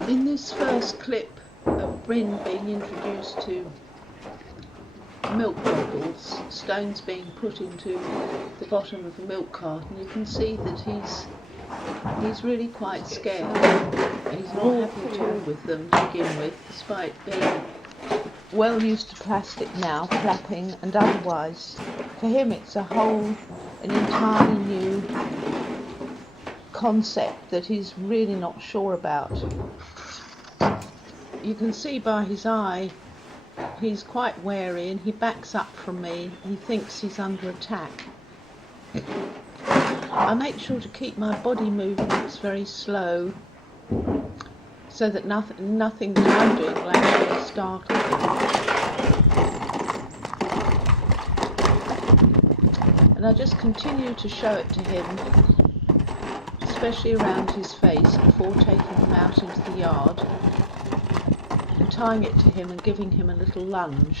In this first clip of Bryn being introduced to milk bottles, stones being put into the bottom of a milk carton, you can see that he's really quite scared. He's not happy at all with them to begin with, despite being well used to plastic now, flapping and otherwise. For him it's an entirely new concept that he's really not sure about. You can see by his eye he's quite wary and he backs up from me. He thinks he's under attack. I make sure to keep my body movements very slow so that nothing that I'm doing will actually startle him. And I just continue to show it to him, especially around his face, before taking him out into the yard and tying it to him and giving him a little lunge.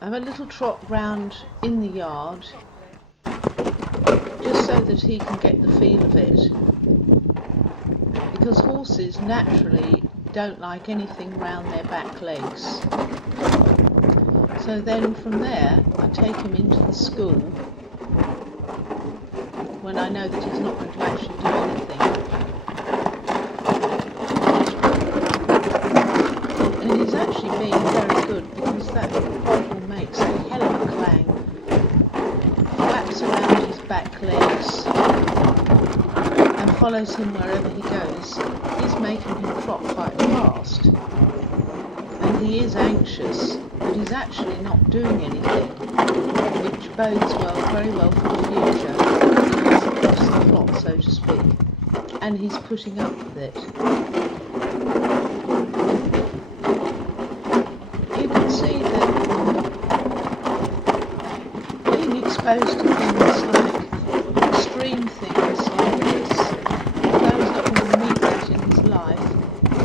I have a little trot round in the yard just so that he can get the feel of it, because horses naturally don't like anything round their back legs. So then from there I take him into the school when I know that he's not going to actually do anything. And he's actually being very good, because that bottle makes a hell of a clang, flaps around his back legs and follows him wherever he goes. He's making him trot quite fast, and he is anxious, but he's actually not doing anything, which bodes very well for the future. He hasn't lost the plot, so to speak, and he's putting up with it. You can see that being exposed to things like extreme things like this, although he's not going to meet that in his life,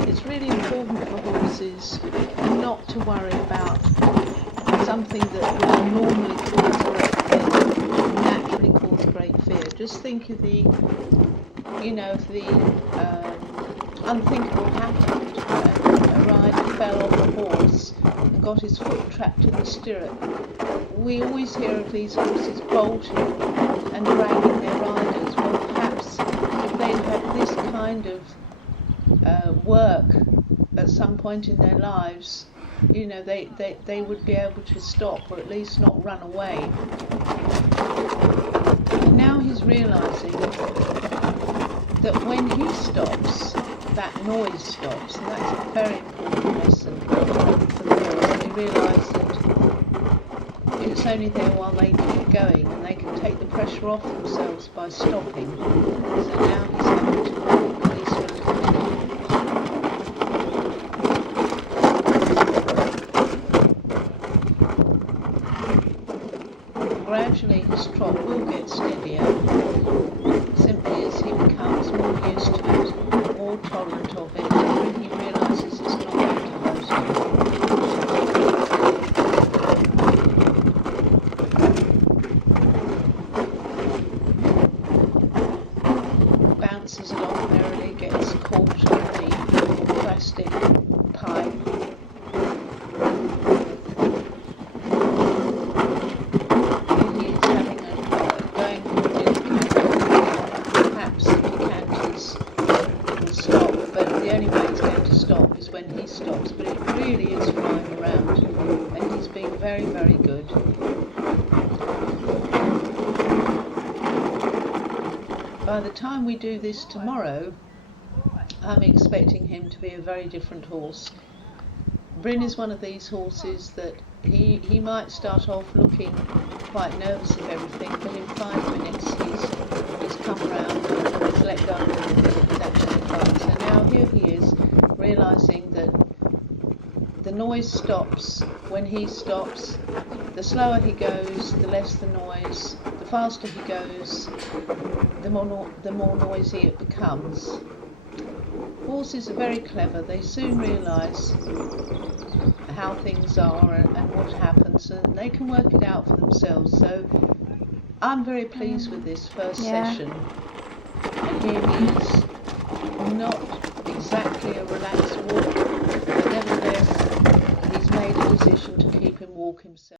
it's really important for horses not to worry about something that would normally cause great fear, naturally cause great fear. Just think of the unthinkable happened. A rider fell off a horse and got his foot trapped in the stirrup. We always hear of these horses bolting and dragging their riders. Well, perhaps if they'd had this kind of work at some point in their lives, they would be able to stop, or at least not run away. And now he's realising that when he stops, that noise stops, and that's a very important lesson for the horse. They realise that it's only there while they keep going, and they can take the pressure off themselves by stopping. So now he's having to release a little bit. Gradually his trot will get steadier, simply as he becomes more used to it, more tolerant of it, and he realises it's not going to hurt him. Bounces along merrily, gets caught on the plastic pipe. When he stops, but it really is flying around, and he's being very, very good. By the time we do this tomorrow, I'm expecting him to be a very different horse. Bryn is one of these horses that he might start off looking quite nervous of everything, but in 5 minutes he's come round and he's let go of everything. He's actually fine. So now here he is, realising that the noise stops when he stops. The slower he goes, the less the noise. The faster he goes, the more noisy it becomes. Horses are very clever. They soon realise how things are and what happens, and they can work it out for themselves. So I'm very pleased with this first Yeah. session. And here he is, not exactly a relaxed walk, but nevertheless he's made a decision to keep him walk himself.